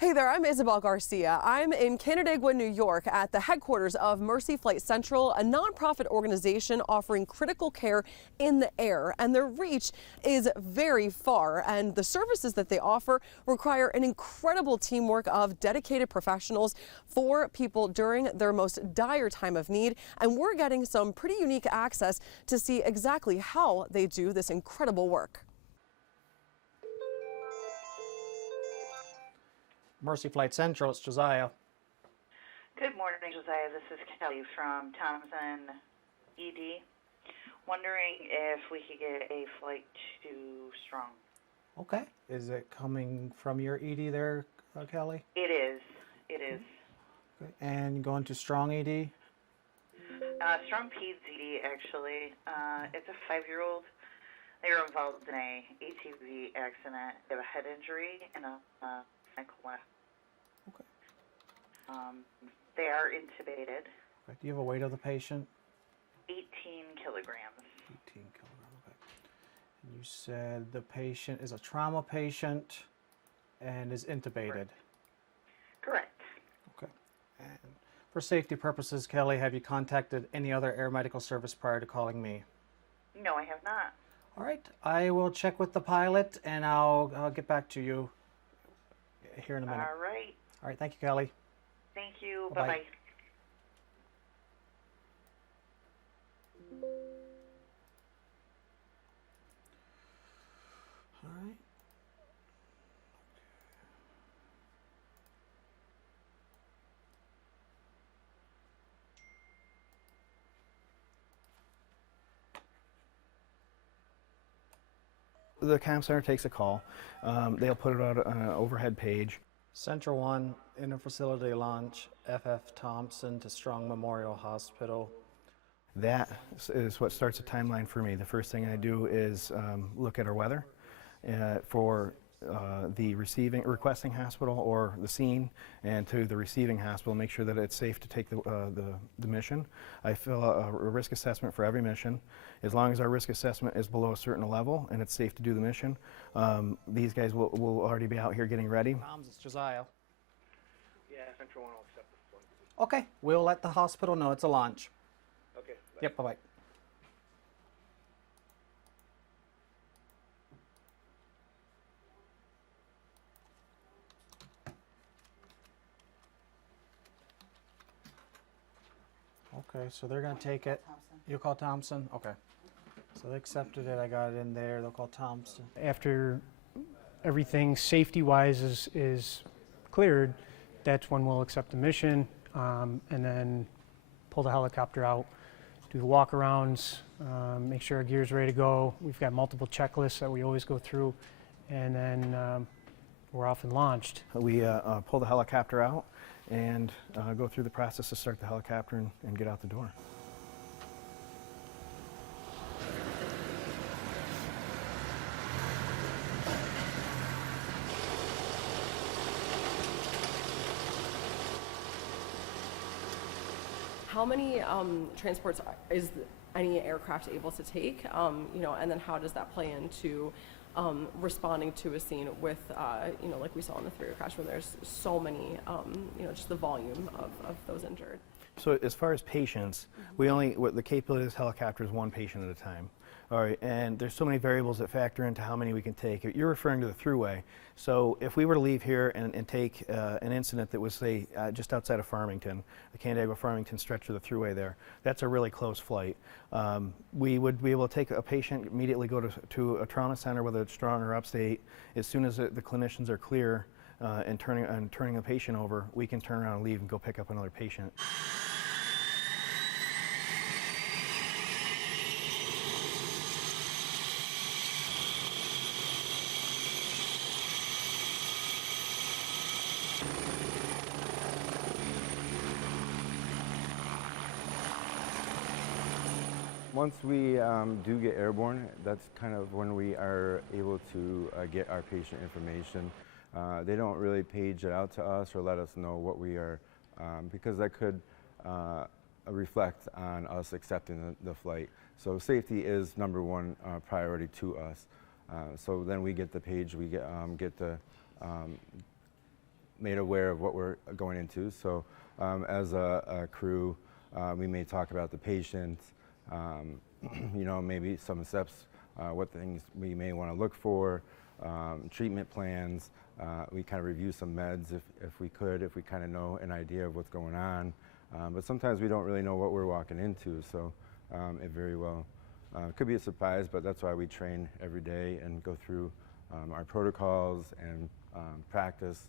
Hey there, I'm Isabel Garcia. I'm in Canandaigua, New York at the headquarters of Mercy Flight Central, a nonprofit organization offering critical care in the air. And their reach is very far, and the services that they offer require an incredible teamwork of dedicated professionals for people during their most dire time of need. And we're getting some pretty unique access to see exactly how they do this incredible work. Mercy Flight Central, it's Josiah. Good morning, Josiah. This is Kelly from Thompson ED. Wondering if we could get a flight to Strong. Okay. Is it coming from your ED there, Kelly? It is. It is. Okay. And going to Strong ED? Strong Peds ED, actually. It's a 5-year-old. They were involved in a ATV accident. They have a head injury and a ankle left. Okay. They are intubated. Okay. Do you have a weight of the patient? 18 kilograms. 18 kilograms. Okay. And you said the patient is a trauma patient and is intubated. Correct. Okay. And for safety purposes, Kelly, have you contacted any other air medical service prior to calling me? No, I have not. All right. I will check with the pilot and I'll get back to you here in a minute. All right. All right. Thank you, Kelly. Thank you. Bye-bye. Bye-bye. All right. The comm center takes a call. They'll put it out on an overhead page. Central 1, interfacility launch, FF Thompson to Strong Memorial Hospital. That is what starts a timeline for me. The first thing I do is look at our weather for the requesting hospital or the scene, and to the receiving hospital, make sure that it's safe to take the mission. I fill out a risk assessment for every mission. As long as our risk assessment is below a certain level and it's safe to do the mission, these guys will already be out here getting ready. Tom's, it's Josiah. Yeah, Central 1 will accept this one. Okay, we'll let the hospital know it's a launch. Okay. Bye. Yep, bye-bye. Okay, so they're going to take it. You'll call Thompson? Okay. So they accepted it. I got it in there. They'll call Thompson. After everything safety-wise is cleared, that's when we'll accept the mission, and then pull the helicopter out, do the walk-arounds, make sure our gear's ready to go. We've got multiple checklists that we always go through, and then we're off and launched. We pull the helicopter out and go through the process to start the helicopter and get out the door. How many transports is any aircraft able to take? And then how does that play into responding to a scene with, like we saw in the 3-year crash, where there's so many, just the volume of those injured? So as far as patients, what the capability of this helicopter is one patient at a time. All right, and there's so many variables that factor into how many we can take. You're referring to the thruway. So if we were to leave here and take an incident that was, say, just outside of Farmington, the Canandaigua-Farmington stretch of the thruway there, that's a really close flight. We would be able to take a patient, immediately go to a trauma center, whether it's Strong or Upstate. As soon as the clinicians are clear and turning a patient over, we can turn around and leave and go pick up another patient. Once we do get airborne, that's kind of when we are able to get our patient information. They don't really page it out to us or let us know what we are, because that could reflect on us accepting the flight. So safety is number one priority to us. So then we get the page, we get made aware of what we're going into. So as a crew, we may talk about the patient, you know, maybe some steps, what things we may want to look for, treatment plans. We kind of review some meds if we kind of know an idea of what's going on. But sometimes we don't really know what we're walking into, so it very well could be a surprise, but that's why we train every day and go through our protocols and practice,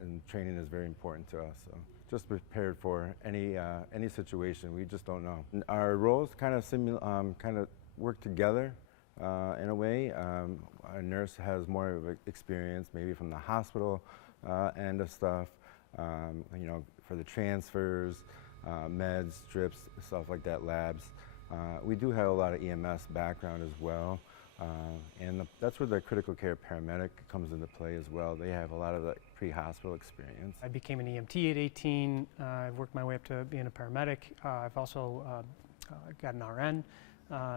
and training is very important to us. So just prepared for any situation. We just don't know. Our roles kind of work together in a way. A nurse has more of experience, maybe from the hospital end of stuff. You know, for the transfers, meds, strips, stuff like that, labs. We do have a lot of EMS background as well, and that's where the critical care paramedic comes into play as well. They have a lot of the pre-hospital experience. I became an EMT at 18. I've worked my way up to being a paramedic. I've also got an RN,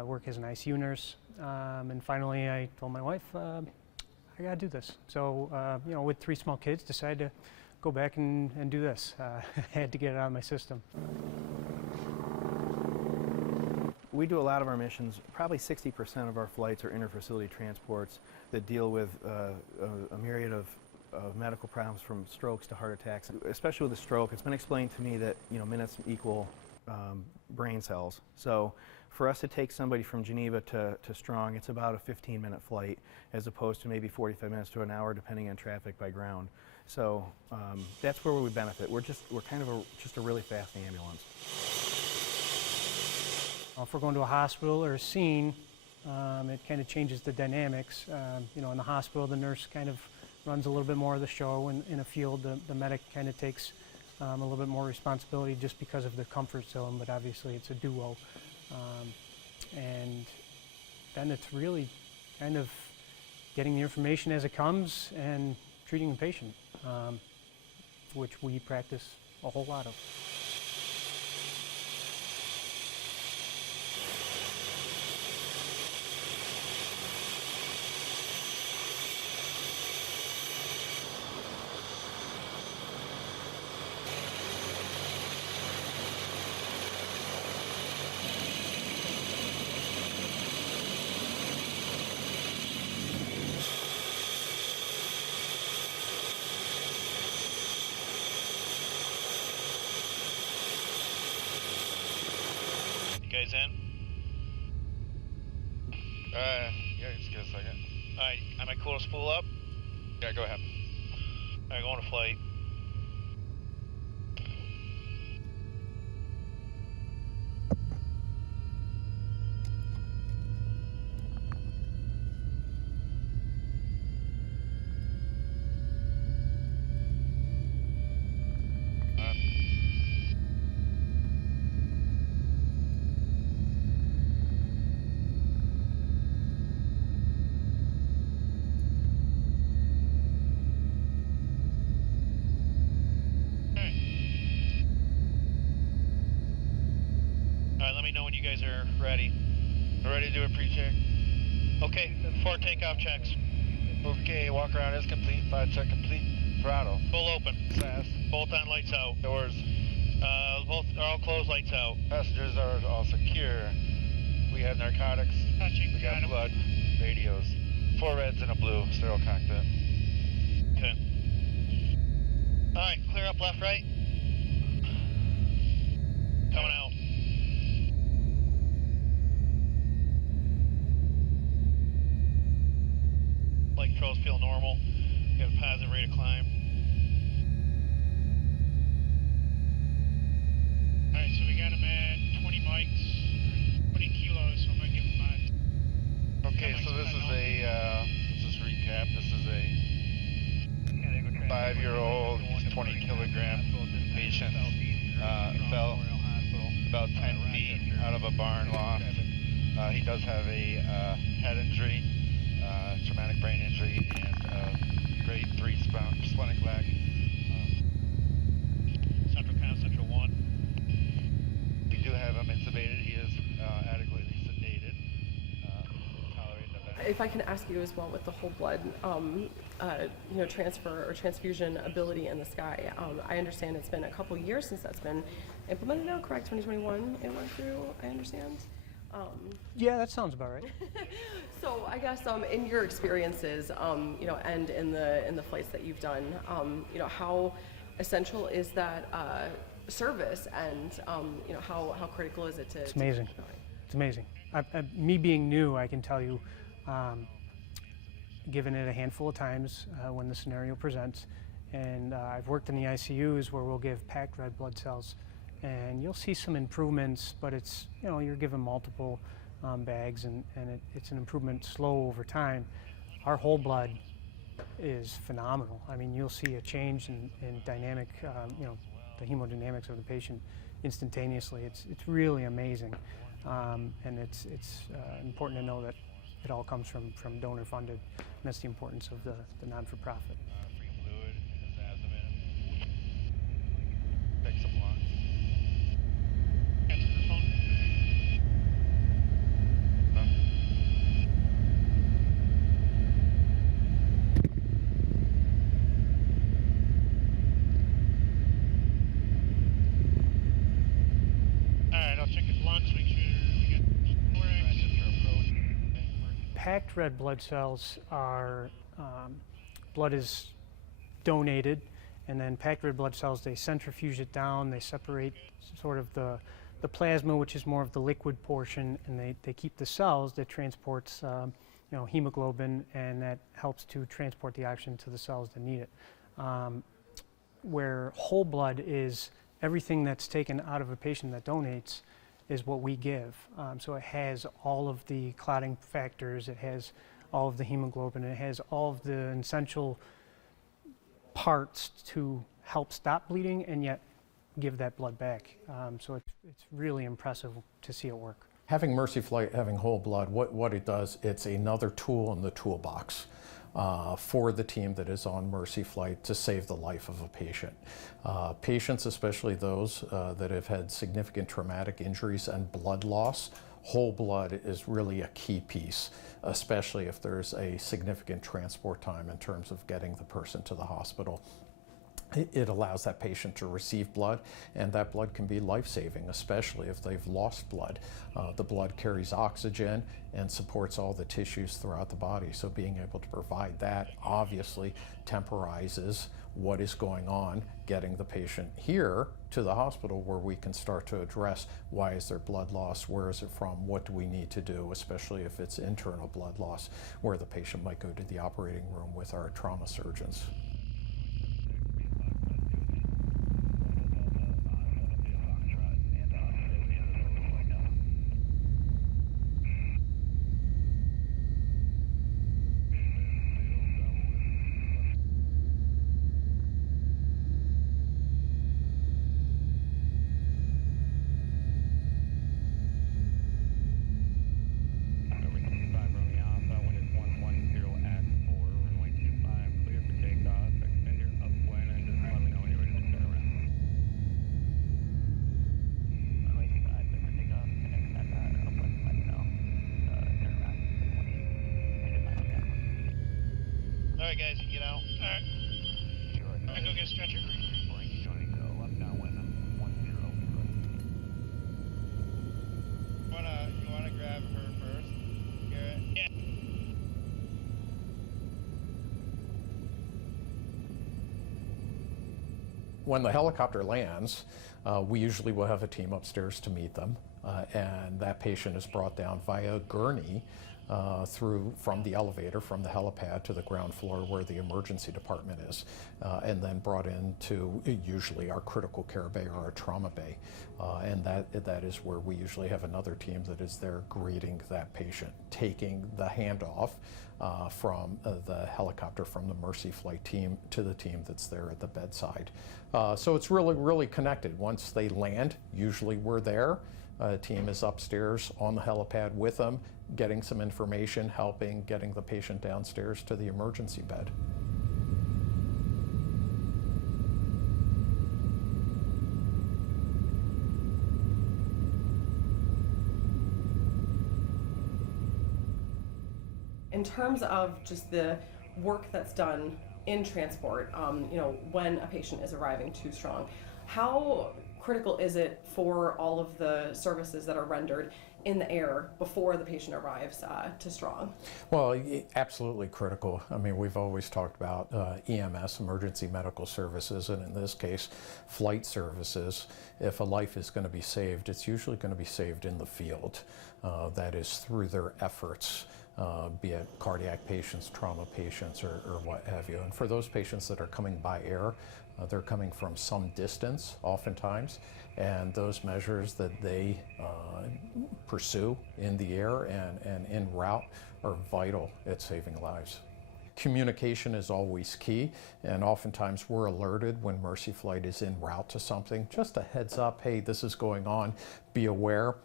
work as an ICU nurse, and finally I told my wife, I gotta do this. So, you know, with 3 small kids, decided to go back and do this. I had to get it out of my system. We do a lot of our missions. Probably 60% of our flights are interfacility transports that deal with a myriad of medical problems, from strokes to heart attacks. Especially with a stroke, it's been explained to me that, you know, minutes equal brain cells. So for us to take somebody from Geneva to Strong, it's about a 15-minute flight, as opposed to maybe 45 minutes to an hour, depending on traffic by ground. So that's where we benefit. We're kind of just a really fast ambulance. If we're going to a hospital or a scene, it kind of changes the dynamics. You know, in the hospital, the nurse kind of runs a little bit more of the show. In a field, the medic kind of takes a little bit more responsibility just because of the comfort zone, but obviously it's a duo. And then it's really kind of getting the information as it comes and treating the patient, which we practice a whole lot of. Guys in? Yeah, just give a second. Alright, am I cool to spool up? Yeah, go ahead. Alright, going to flight. Alright, let me know when you guys are ready. We're ready to do a pre-check. Okay, 4 takeoff checks. Okay, walk around is complete. 5 check complete. Throttle. Full open. SAS. Bolt on, lights out. Doors. Both are all closed, lights out. Passengers are all secure. We have narcotics. Touching. We got blood. Radios. 4 reds and a blue. Sterile cockpit. Okay. Alright, clear up left, right. Coming out. Flight controls feel normal. You have a positive rate of climb. Alright, so we got him at 20 mics, 20 kilos, so I'm gonna give him Okay, so this is let's just recap. This is a 5-year-old, 20 kilogram patient, fell about 10 feet out of a barn loft. He does have a head injury, traumatic brain injury, and grade 3 splenic lag. Central Comm, Central 1. We do have him intubated. He is adequately sedated. Tolerating the vent. if I can ask you as well, with the whole blood, transfer or transfusion ability in the sky, I understand it's been a couple years since that's been implemented now, correct? 2021 it went through, I understand. Yeah, that sounds about right. So I guess in your experiences, and in the flights that you've done, how essential is that service, and how critical is it to? It's amazing. It's amazing. Me being new, I can tell you, given it a handful of times when the scenario presents, and I've worked in the ICUs where we'll give packed red blood cells, and you'll see some improvements, but it's, you're given multiple bags, and it's an improvement slow over time. Our whole blood is phenomenal. I mean, you'll see a change in dynamic, the hemodynamics of the patient instantaneously. It's really amazing. And it's important to know that it all comes from donor funded, and that's the importance of the non-for-profit. Free fluid in his abdomen. Take some lungs. Answer your phone. Alright, I'll check his lungs, make sure we get Packed red blood cells are, blood is donated, and then packed red blood cells, they centrifuge it down, they separate sort of the plasma, which is more of the liquid portion, and they keep the cells that transports hemoglobin, and that helps to transport the oxygen to the cells that need it. Where whole blood is everything that's taken out of a patient that donates is what we give. So it has all of the clotting factors, it has all of the hemoglobin, it has all of the essential parts to help stop bleeding and yet give that blood back. So it's really impressive to see it work. Having Mercy Flight, having whole blood, what it does, it's another tool in the toolbox for the team that is on Mercy Flight to save the life of a patient. Patients, especially those that have had significant traumatic injuries and blood loss, whole blood is really a key piece, especially if there's a significant transport time in terms of getting the person to the hospital. It allows that patient to receive blood, and that blood can be life-saving, especially if they've lost blood. The blood carries oxygen and supports all the tissues throughout the body, so being able to provide that obviously temporizes what is going on, getting the patient here to the hospital where we can start to address why is there blood loss, where is it from, what do we need to do, especially if it's internal blood loss, where the patient might go to the operating room with our trauma surgeons. Alright guys, you get out. Alright. I go get a stretcher. You wanna grab her first? Garrett? Yeah. When the helicopter lands, we usually will have a team upstairs to meet them, and that patient is brought down via gurney from the elevator, from the helipad to the ground floor where the emergency department is, and then brought into usually our critical care bay or our trauma bay. And that is where we usually have another team that is there greeting that patient, taking the handoff from the helicopter from the Mercy Flight team to the team that's there at the bedside. So it's really, really connected. Once they land, usually we're there. A team is upstairs on the helipad with them, getting some information, helping, getting the patient downstairs to the emergency bed. in terms of just the work that's done in transport, when a patient is arriving to Strong, how critical is it for all of the services that are rendered in the air before the patient arrives to Strong? Well, absolutely critical. I mean, we've always talked about EMS, emergency medical services, and in this case, flight services. If a life is going to be saved, it's usually going to be saved in the field. That is through their efforts, be it cardiac patients, trauma patients, or what have you. And for those patients that are coming by air, they're coming from some distance oftentimes, and those measures that they pursue in the air and en route are vital at saving lives. Communication is always key, and oftentimes we're alerted when Mercy Flight is en route to something. Just a heads up, hey, this is going on, be aware.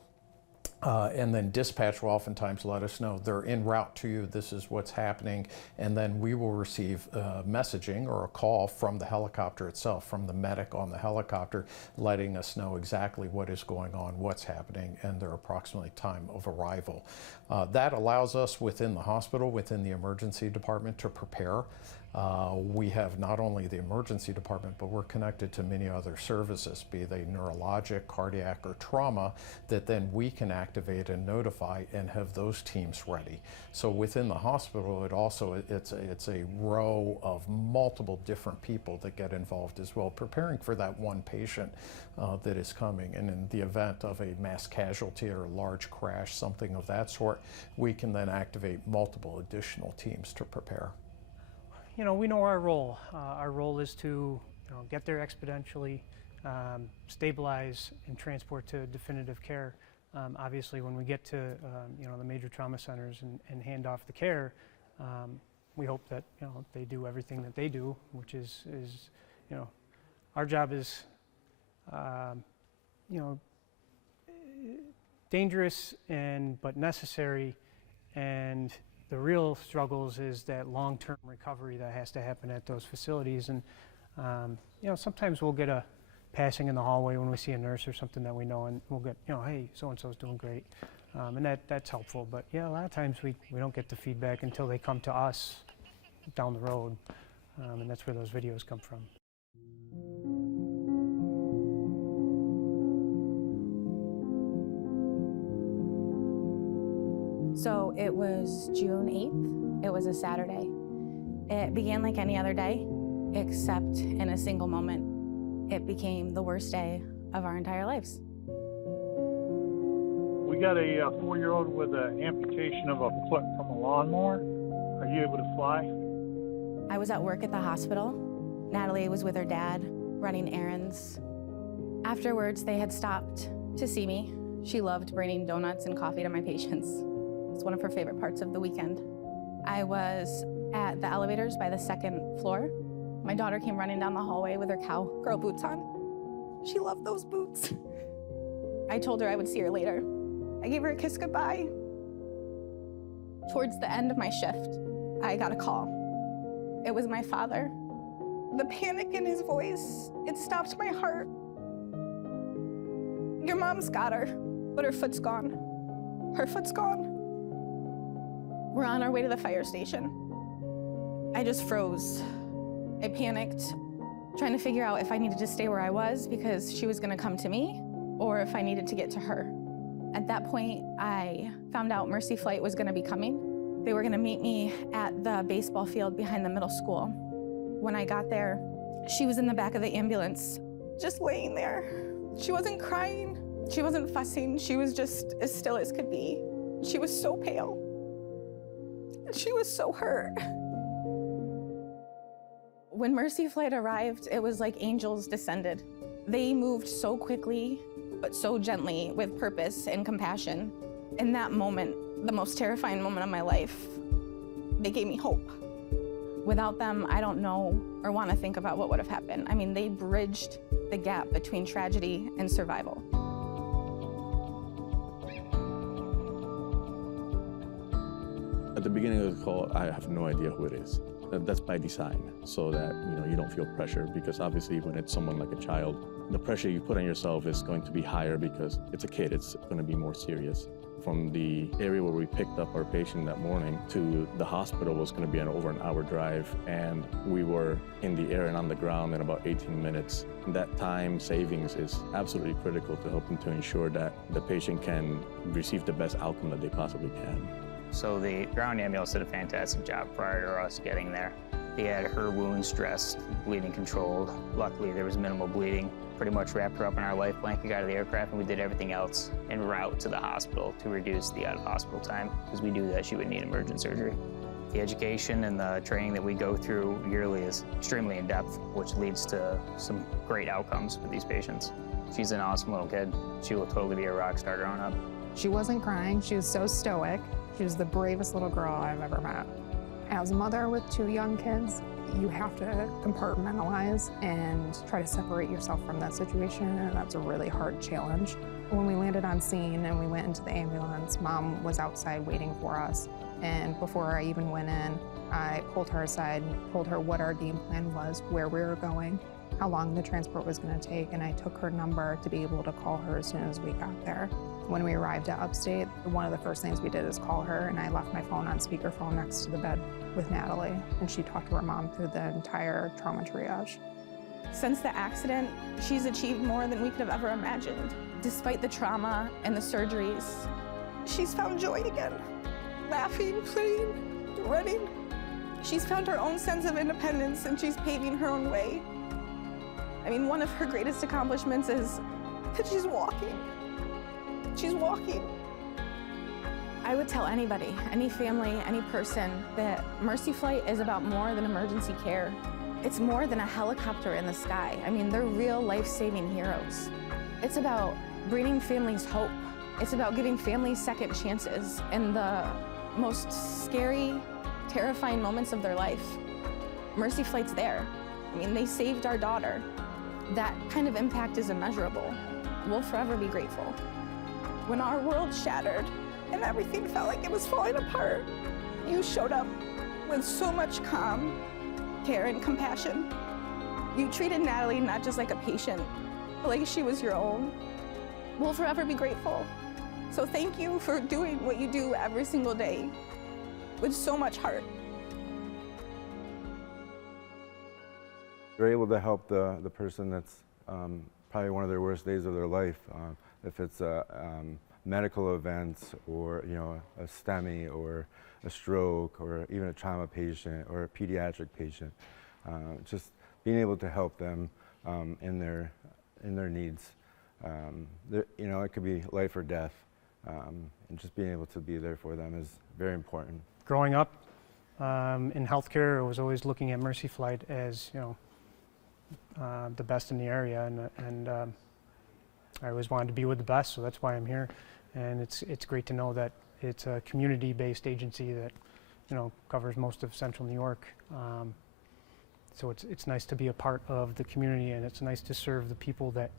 And then dispatch will oftentimes let us know they're en route to you, this is what's happening, and then we will receive messaging or a call from the helicopter itself, from the medic on the helicopter, letting us know exactly what is going on, what's happening, and their approximate time of arrival. That allows us within the hospital, within the emergency department, to prepare. We have not only the emergency department, but we're connected to many other services, be they neurologic, cardiac, or trauma, that then we can activate and notify and have those teams ready. So within the hospital, it's a row of multiple different people that get involved as well, preparing for that one patient that is coming. And in the event of a mass casualty or a large crash, something of that sort, we can then activate multiple additional teams to prepare. We know our role. Our role is to get there expeditially, stabilize, and transport to definitive care. Obviously, when we get to the major trauma centers and hand off the care, we hope that they do everything that they do, which is our job is dangerous but necessary, and the real struggles is that long-term recovery that has to happen at those facilities. And sometimes we'll get a passing in the hallway when we see a nurse or something that we know, and we'll get, hey, so-and-so's doing great. And that's helpful. But yeah, a lot of times we don't get the feedback until they come to us down the road. And that's where those videos come from. So it was June 8th. It was a Saturday. It began like any other day, except in a single moment, it became the worst day of our entire lives. We got a 4-year-old with an amputation of a foot from a lawnmower. Are you able to fly? I was at work at the hospital. Natalie was with her dad, running errands. Afterwards, they had stopped to see me. She loved bringing donuts and coffee to my patients. It's one of her favorite parts of the weekend. I was at the elevators by the 2nd floor. My daughter came running down the hallway with her cowgirl boots on. She loved those boots. I told her I would see her later. I gave her a kiss goodbye. Towards the end of my shift, I got a call. It was my father. The panic in his voice, it stopped my heart. Your mom's got her, but her foot's gone. Her foot's gone. We're on our way to the fire station. I just froze. I panicked, trying to figure out if I needed to stay where I was because she was gonna come to me, or if I needed to get to her. At that point, I found out Mercy Flight was gonna be coming. They were gonna meet me at the baseball field behind the middle school. When I got there, she was in the back of the ambulance, just laying there. She wasn't crying, she wasn't fussing, she was just as still as could be. She was so pale. She was so hurt. When Mercy Flight arrived, it was like angels descended. They moved so quickly, but so gently, with purpose and compassion. In that moment, the most terrifying moment of my life, they gave me hope. Without them, I don't know or want to think about what would have happened. I mean, they bridged the gap between tragedy and survival. At the beginning of the call, I have no idea who it is. That's by design, so that you don't feel pressure, because obviously when it's someone like a child, the pressure you put on yourself is going to be higher because it's a kid, it's going to be more serious. From the area where we picked up our patient that morning to the hospital was going to be over an hour drive, and we were in the air and on the ground in about 18 minutes. That time savings is absolutely critical to helping to ensure that the patient can receive the best outcome that they possibly can. So the ground ambulance did a fantastic job prior to us getting there. They had her wounds dressed, bleeding controlled. Luckily, there was minimal bleeding. Pretty much wrapped her up in our life blanket, got out of the aircraft, and we did everything else en route to the hospital to reduce the out-of-hospital time, because we knew that she would need emergent surgery. The education and the training that we go through yearly is extremely in-depth, which leads to some great outcomes for these patients. She's an awesome little kid. She will totally be a rock star growing up. She wasn't crying. She was so stoic. She was the bravest little girl I've ever met. As a mother with 2 young kids, you have to compartmentalize and try to separate yourself from that situation, and that's a really hard challenge. When we landed on scene and we went into the ambulance, Mom was outside waiting for us. And before I even went in, I pulled her aside and told her what our game plan was, where we were going, how long the transport was going to take, and I took her number to be able to call her as soon as we got there. When we arrived at Upstate, one of the first things we did is call her, and I left my phone on speakerphone next to the bed with Natalie, and she talked to her mom through the entire trauma triage. Since the accident, she's achieved more than we could have ever imagined. Despite the trauma and the surgeries, she's found joy again. Laughing, playing, running. She's found her own sense of independence, and she's paving her own way. I mean, one of her greatest accomplishments is that she's walking. She's walking. I would tell anybody, any family, any person, that Mercy Flight is about more than emergency care. It's more than a helicopter in the sky. I mean, they're real life-saving heroes. It's about bringing families hope. It's about giving families second chances in the most scary, terrifying moments of their life. Mercy Flight's there. I mean, they saved our daughter. That kind of impact is immeasurable. We'll forever be grateful. When our world shattered and everything felt like it was falling apart, you showed up with so much calm, care, and compassion. You treated Natalie not just like a patient, but like she was your own. We'll forever be grateful. So thank you for doing what you do every single day with so much heart. You're able to help the person that's probably one of their worst days of their life. If it's a medical event, or a STEMI, or a stroke, or even a trauma patient, or a pediatric patient, just being able to help them in their needs. It could be life or death, and just being able to be there for them is very important. Growing up in healthcare, I was always looking at Mercy Flight as the best in the area, and I always wanted to be with the best, so that's why I'm here. And it's great to know that it's a community-based agency that covers most of Central New York. So it's nice to be a part of the community, and it's nice to serve the people that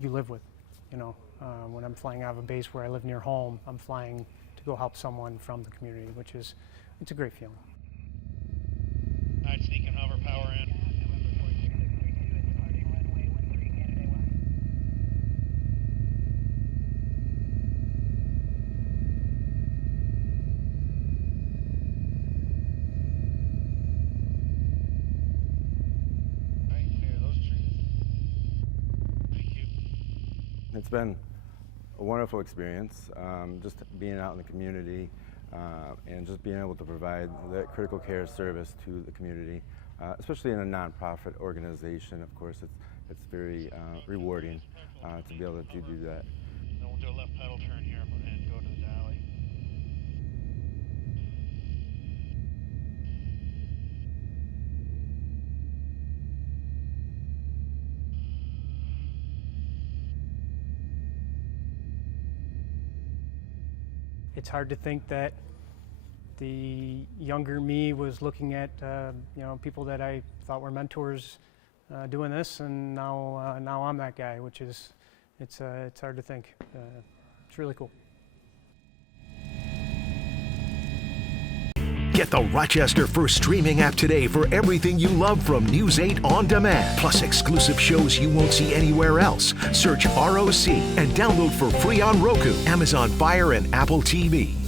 you live with. When I'm flying out of a base where I live near home, I'm flying to go help someone from the community, it's a great feeling. All right, sneaking hover power in. It's been a wonderful experience, just being out in the community and just being able to provide that critical care service to the community, especially in a nonprofit organization. Of course, it's very rewarding to be able to do that. Then we'll do a left pedal turn here and go to the Dally. It's hard to think that the younger me was looking at people that I thought were mentors doing this, and now I'm that guy, which is it's hard to think. It's really cool. Get the Rochester First streaming app today for everything you love from News 8 On Demand, plus exclusive shows you won't see anywhere else. Search ROC and download for free on Roku, Amazon Fire, and Apple TV.